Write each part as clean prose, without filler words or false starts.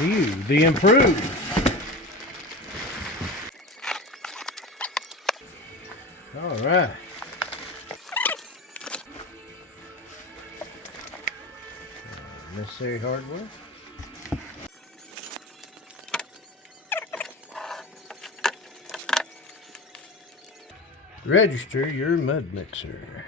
New, the improved. All right. Necessary hardware. Register your mud mixer.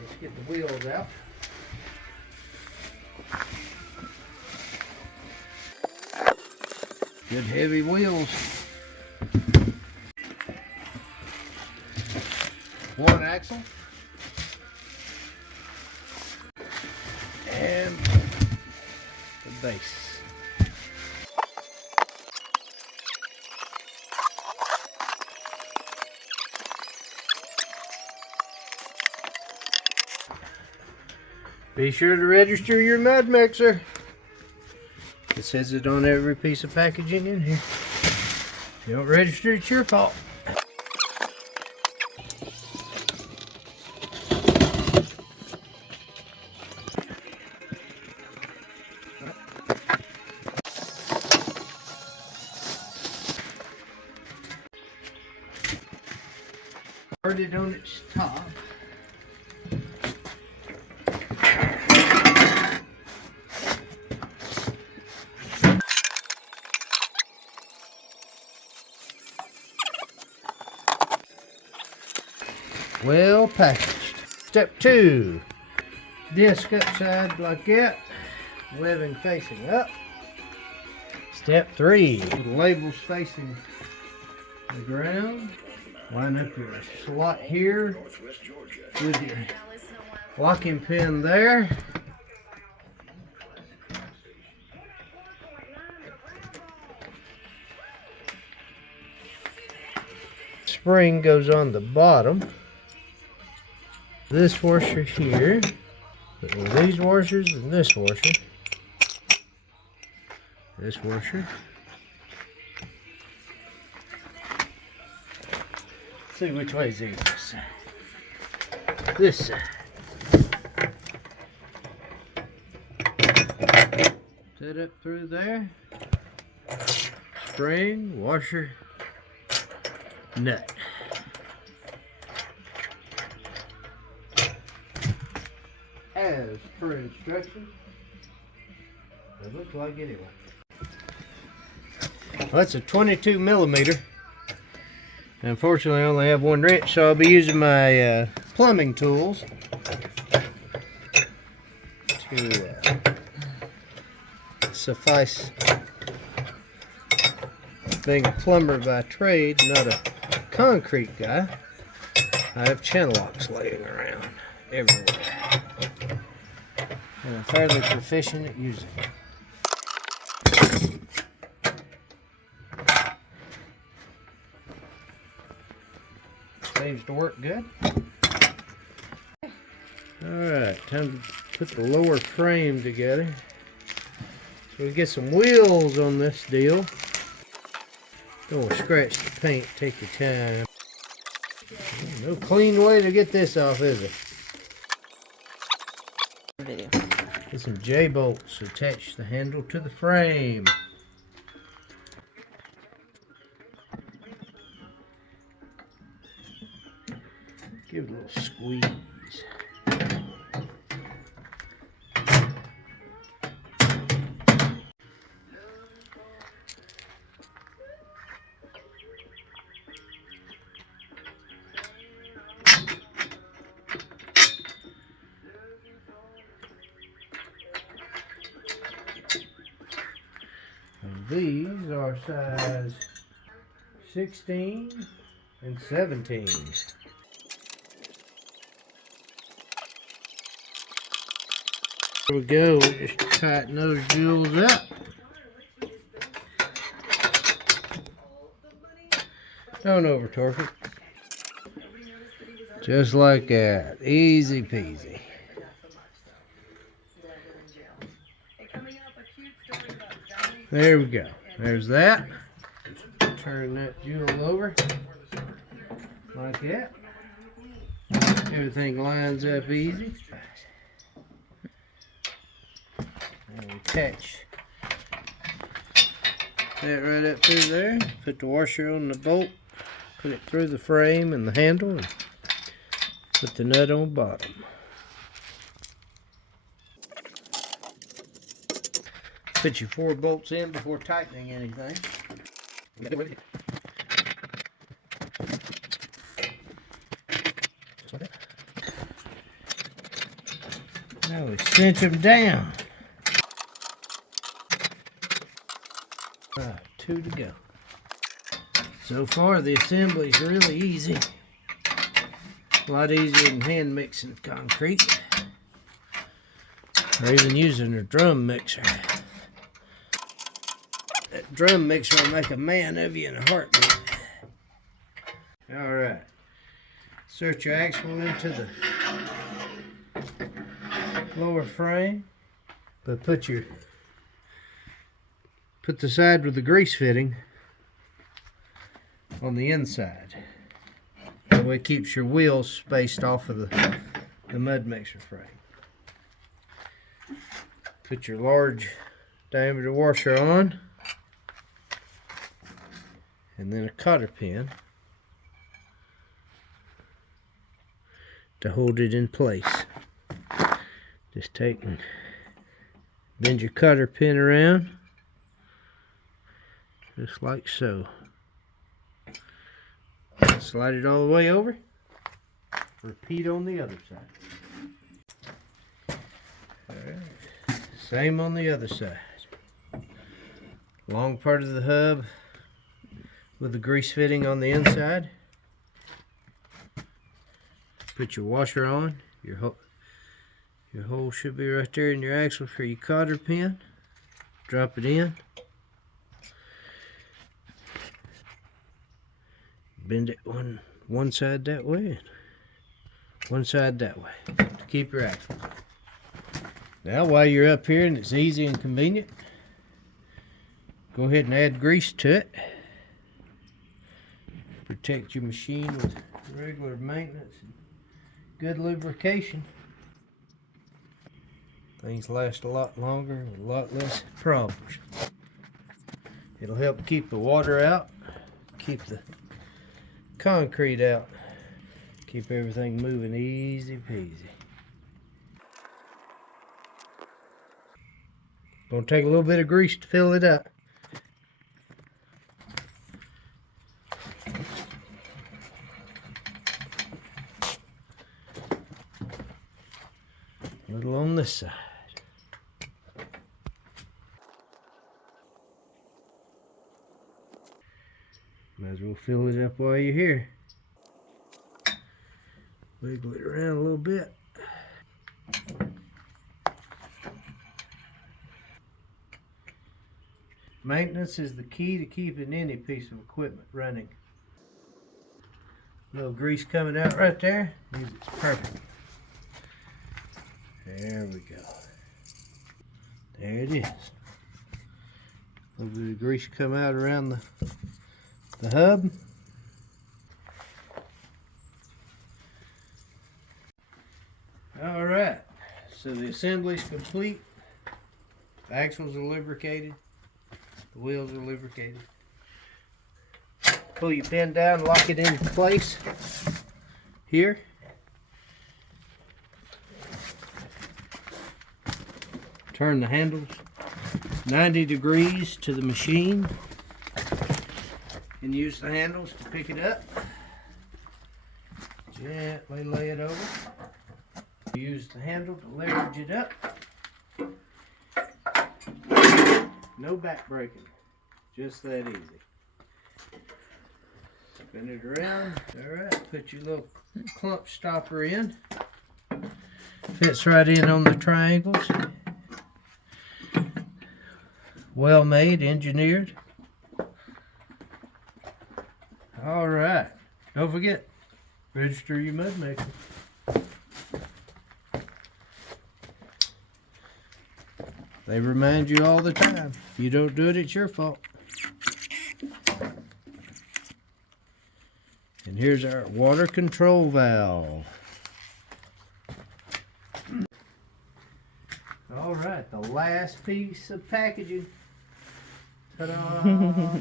Let's get the wheels out. Good heavy wheels. One axle. And the base. Be sure to register your mud mixer. It says it on every piece of packaging in here. If you don't register, it's your fault. Started on its top. Well packaged. Step 2. Disc upside like that. Webbing facing up. Step 3. Labels facing the ground. Line up your slot here with your locking pin there. Spring goes on the bottom. This washer here, put one of these washers and this washer. This washer. Let's see which way is easiest. This side. Set up through there. Spring, washer, nut. As per instructions. It looks like anyway. Well, that's a 22 millimeter. Unfortunately, I only have one wrench, so I'll be using my plumbing tools to suffice. Being a plumber by trade, not a concrete guy, I have channel locks laying around everywhere. And I'm fairly proficient at using them. Seems to work good. Alright, time to put the lower frame together. So we get some wheels on this deal. Don't scratch the paint, take your time. No clean way to get this off, is it? Video. Get some J-bolts to attach the handle to the frame. Give it a little squeeze. And these are size 16 and 17. There we go, just tighten those jewels up. Don't over torque it. Just like that, easy peasy. There we go, there's that. Turn that jewel over like that. Everything lines up easy. And attach that right up through there. Put the washer on the bolt. Put it through the frame and the handle. And put the nut on bottom. Put your 4 bolts in before tightening anything. Now we cinch them down. 2 to go. So far the assembly is really easy. A lot easier than hand mixing concrete. Or even using a drum mixer. That drum mixer will make a man of you in a heartbeat. Alright. Insert your axle into the lower frame. But put the side with the grease fitting on the inside. That way it keeps your wheels spaced off of the mud mixer frame. Put your large diameter washer on. And then a cotter pin to hold it in place. Just take and bend your cotter pin around, just like so. Slide it all the way over. Repeat on the other side. Alright. Same on the other side. Long part of the hub with the grease fitting on the inside. Put your washer on. Your hole should be right there in your axle for your cotter pin. Drop it in. Bend it one side that way and one side that way to keep your axle. Now while you're up here and it's easy and convenient, go ahead and add grease to it. Protect your machine with regular maintenance and good lubrication. Things last a lot longer and a lot less problems. It'll help keep the water out, keep the concrete out, keep everything moving easy peasy. Gonna take a little bit of grease to fill it up. A little on this side. Might as well fill it up while you're here. Wiggle it around a little bit. Maintenance is the key to keeping any piece of equipment running. A little grease coming out right there means it's perfect. There we go. There it is. A little bit of grease come out around the hub. Alright, so the assembly's complete. The axles are lubricated. The wheels are lubricated. Pull your pin down, lock it in place here. Turn the handles 90 degrees to the machine and use the handles to pick it up. Gently lay it over. Use the handle to leverage it up. No back breaking, just that easy. Spin it around. Alright, put your little clump stopper in. Fits right in on the triangles. Well made, engineered. Alright, don't forget, register your mud maker. They remind you all the time. If you don't do it, it's your fault. And here's our water control valve. All right, the last piece of packaging. Ta-da!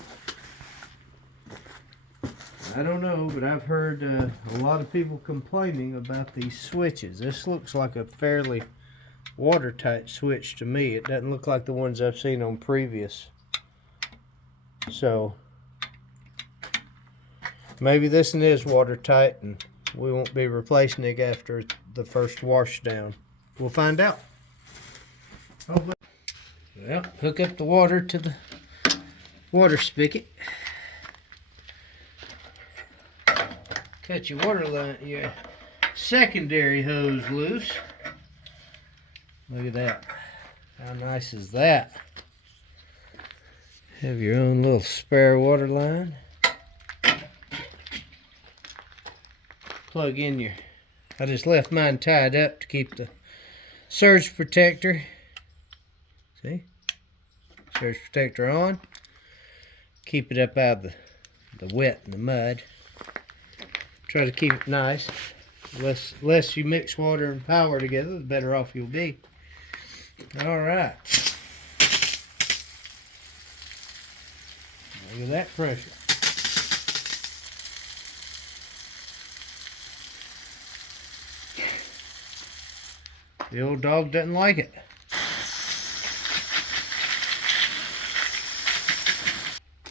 I don't know, but I've heard a lot of people complaining about these switches. This looks like a fairly watertight switch to me. It doesn't look like the ones I've seen on previous. So maybe this one is watertight and we won't be replacing it after the first wash down. We'll find out. Well, hook up the water to the water spigot. Cut your water line, your secondary hose loose. Look at that. How nice is that? Have your own little spare water line. Plug in your, I just left mine tied up to keep the surge protector. See? Surge protector on. Keep it up out of the wet and the mud. Try to keep it nice. Less you mix water and power together, the better off you'll be. All right. Look at that pressure. The old dog doesn't like it.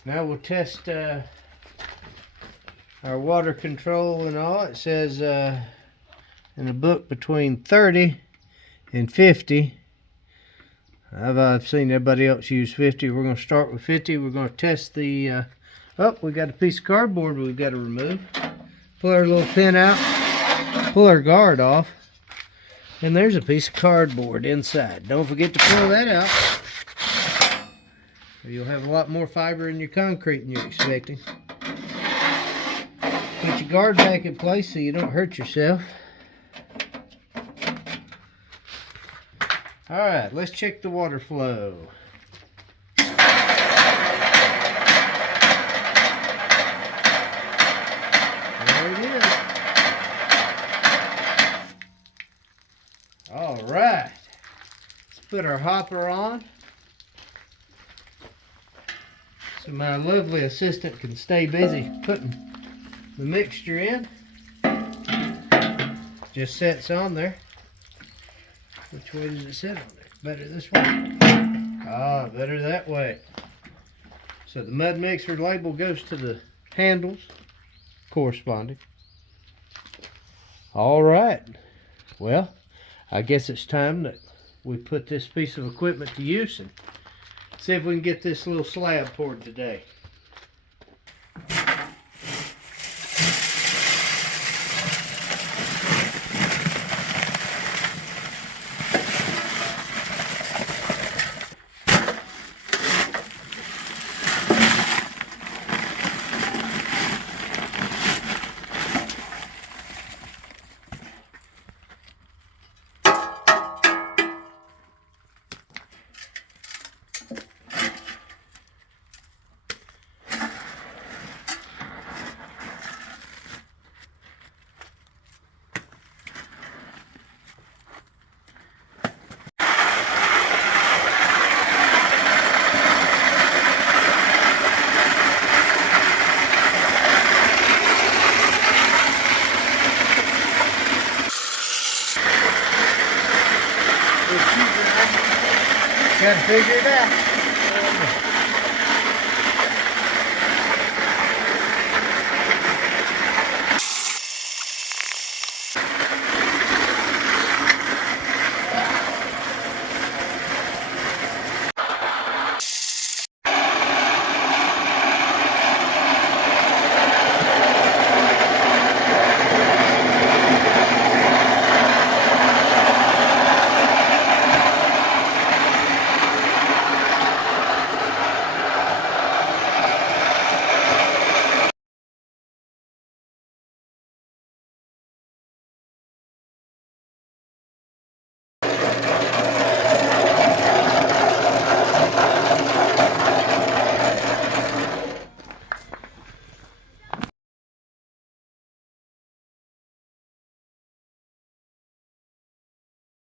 Now we'll test our water control and all. It says in the book between 30 and 50. I've seen everybody else use 50. We're going to start with 50. We're going to test the oh, we got a piece of cardboard we've got to remove. Pull our little pin out, pull our guard off, and there's a piece of cardboard inside. Don't forget to pull that out, or you'll have a lot more fiber in your concrete than you're expecting. Put your guard back in place so you don't hurt yourself. Alright, let's check the water flow. There it is. Alright, let's put our hopper on so my lovely assistant can stay busy putting the mixture in. Just sets on there. Which way does it sit on there? Better this way. Ah, better that way. So the mud mixer label goes to the handles corresponding. All right. Well, I guess it's time that we put this piece of equipment to use and see if we can get this little slab poured today. Gotta figure it out.